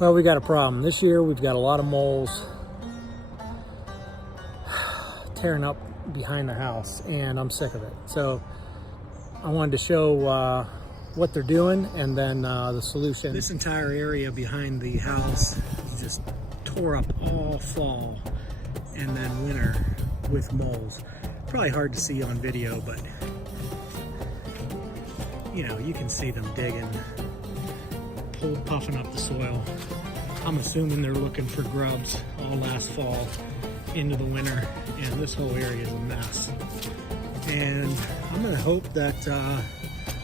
Well, we got a problem. This year we've got a lot of moles tearing up behind the house, and I'm sick of it. So I wanted to show what they're doing and then the solution. This entire area behind the house is just tore up all fall and then winter with moles. Probably hard to see on video, but you know, you can see them digging, puffing up the soil. I'm assuming they're looking for grubs all last fall into the winter, and this whole area is a mess. And I'm gonna hope that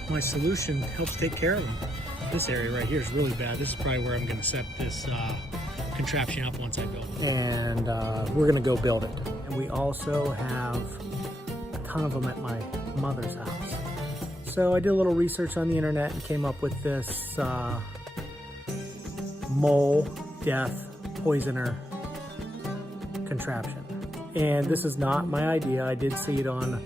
my solution helps take care of them. This area right here is really bad. This is probably where I'm gonna set this contraption up once I build it. And we're gonna go build it. And we also have a ton of them at my mother's house. So I did a little research on the internet and came up with this mole death poisoner contraption. And this is not my idea. I did see it on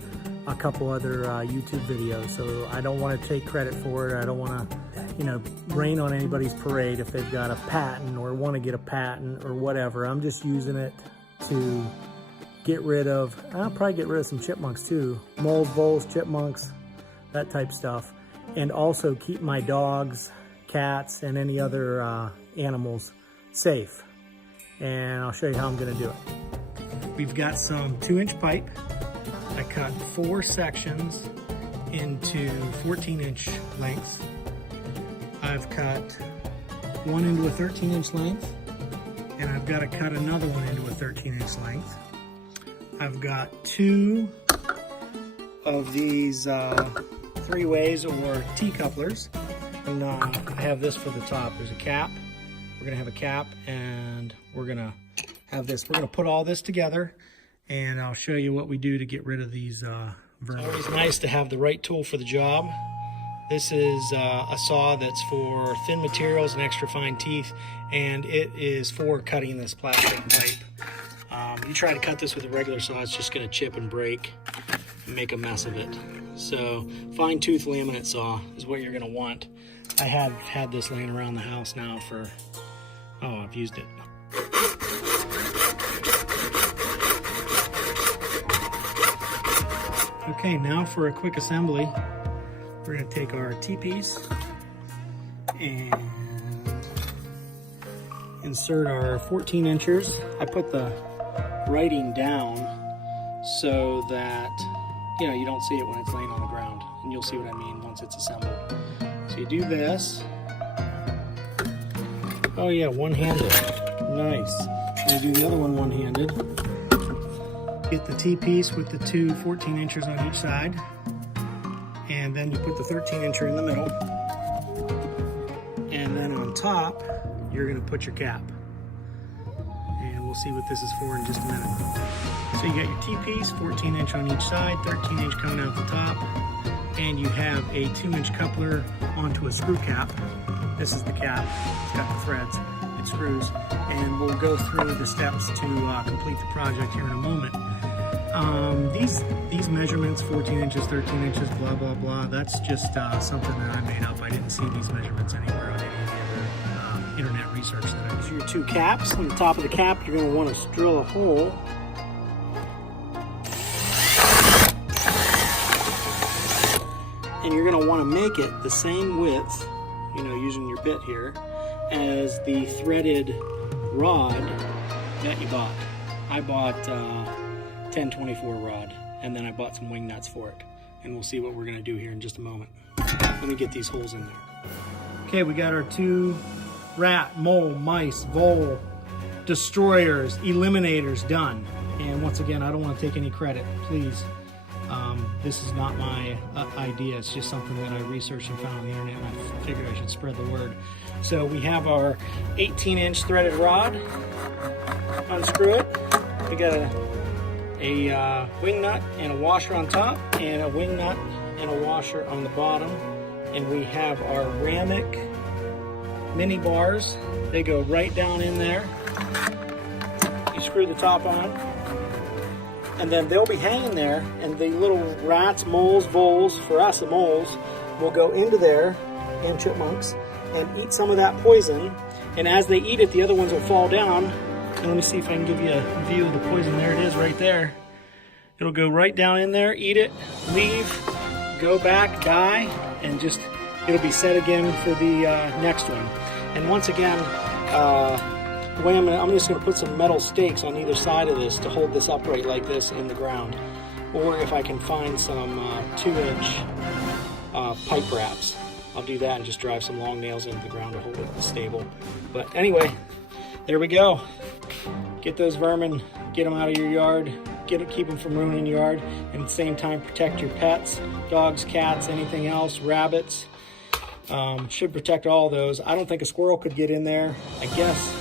a couple other YouTube videos, so I don't want to take credit for it. I don't want to, you know, rain on anybody's parade if they've got a patent or want to get a patent or whatever. I'm just using it to get rid of, I'll probably get rid of some chipmunks too. Moles, voles, chipmunks, that type stuff. And also keep my dogs, cats, and any other animals safe. And I'll show you how I'm gonna do it. We've got some 2-inch pipe. I cut 4 sections into 14-inch lengths. I've cut one into a 13-inch length, and I've got to cut another one into a 13-inch length. I've got 2 of these 3-ways or T-couplers, and I have this for the top. There's a cap. We're gonna have a cap, and we're gonna have this. We're gonna put all this together, and I'll show you what we do to get rid of these vermin. It's always nice to have the right tool for the job. This is a saw that's for thin materials and extra fine teeth, and it is for cutting this plastic pipe. You try to cut this with a regular saw, it's just gonna chip and break and make a mess of it. So fine tooth laminate saw is what you're gonna want. I have had this laying around the house now for, oh, I've used it. Okay, now for a quick assembly, we're gonna take our T-piece and insert our 14 inchers. I put the writing down so that, you know, you don't see it when it's laying on the ground, and you'll see what I mean once it's assembled. So you do this. Oh yeah, one-handed. Nice. You do the other one one-handed. Get the T-piece with the 2 14 inchers on each side, and then you put the 13 incher in the middle, and then on top you're going to put your cap, and we'll see what this is for in just a minute. So you got your T-piece, 14 inch on each side, 13 inch coming out the top, and you have a 2-inch coupler onto a screw cap. This is the cap. It's got the threads. It screws, and we'll go through the steps to complete the project here in a moment. These measurements, 14 inches, 13 inches, blah, blah, blah, that's just something that I made up. I didn't see these measurements anywhere on any of the other internet research that I did. So your 2 caps, on the top of the cap, you're going to want to drill a hole. And you're going to want to make it the same width, you know, using your bit here, as the threaded rod that you bought. I bought 1024 rod, and then I bought some wing nuts for it. And we'll see what we're gonna do here in just a moment. Let me get these holes in there. Okay, we got our 2 rat, mole, mice, vole, destroyers, eliminators done. And once again, I don't want to take any credit, please. This is not my idea. It's just something that I researched and found on the internet, and I figured I should spread the word. So we have our 18-inch threaded rod. Unscrew it. We got a wing nut and a washer on top, and a wing nut and a washer on the bottom. And we have our Ramic mini bars. They go right down in there. You screw the top on, and then they'll be hanging there, and the little rats, moles, voles, for us the moles, will go into there, and chipmunks, and eat some of that poison, And as they eat it, the other ones will fall down. And let me see if I can give you a view of the poison. There it is right there. It'll go right down in there, eat it, leave, go back, die, and just it'll be set again for the next one. And once again, the way I'm just going to put some metal stakes on either side of this to hold this upright like this in the ground. Or if I can find some 2-inch pipe wraps, I'll do that and just drive some long nails into the ground to hold it stable. But anyway, there we go. Get those vermin, get them out of your yard, keep them from ruining your yard, and at the same time protect your pets, dogs, cats, anything else, rabbits. Should protect all those. I don't think a squirrel could get in there. I guess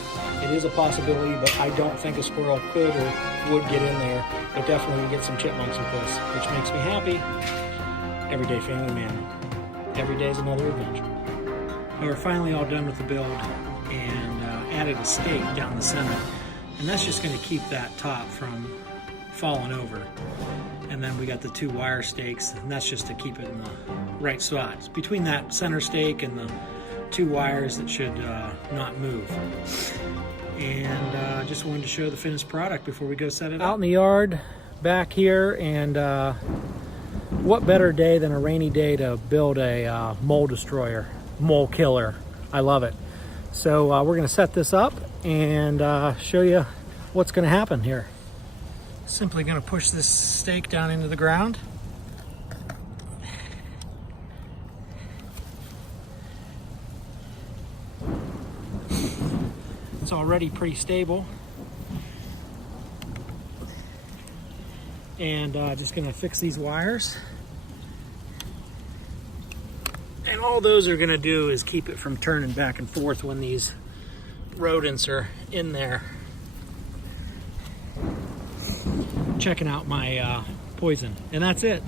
it is a possibility, but I don't think a squirrel could or would get in there. But definitely get some chipmunks with this, which makes me happy. Everyday family man. Every day is another adventure. Well, we're finally all done with the build and added a stake down the center. And that's just going to keep that top from falling over. And then we got the 2 wire stakes, and that's just to keep it in the right spot. It's between that center stake and the 2 wires that should not move. And just wanted to show the finished product before we go set it up. Out in the yard, back here, and what better day than a rainy day to build a mole destroyer, mole killer. I love it. So we're going to set this up and show you what's going to happen here. Simply going to push this stake down into the ground. It's already pretty stable. And just going to fix these wires. And all those are going to do is keep it from turning back and forth when these rodents are in there. Checking out my poison. And that's it.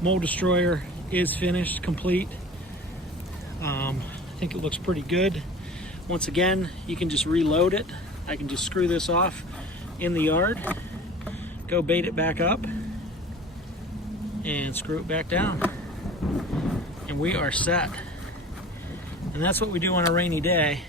Mole destroyer is finished, complete. I think it looks pretty good. Once again, you can just reload it. I can just screw this off in the yard, go bait it back up, and screw it back down. And we are set. And that's what we do on a rainy day.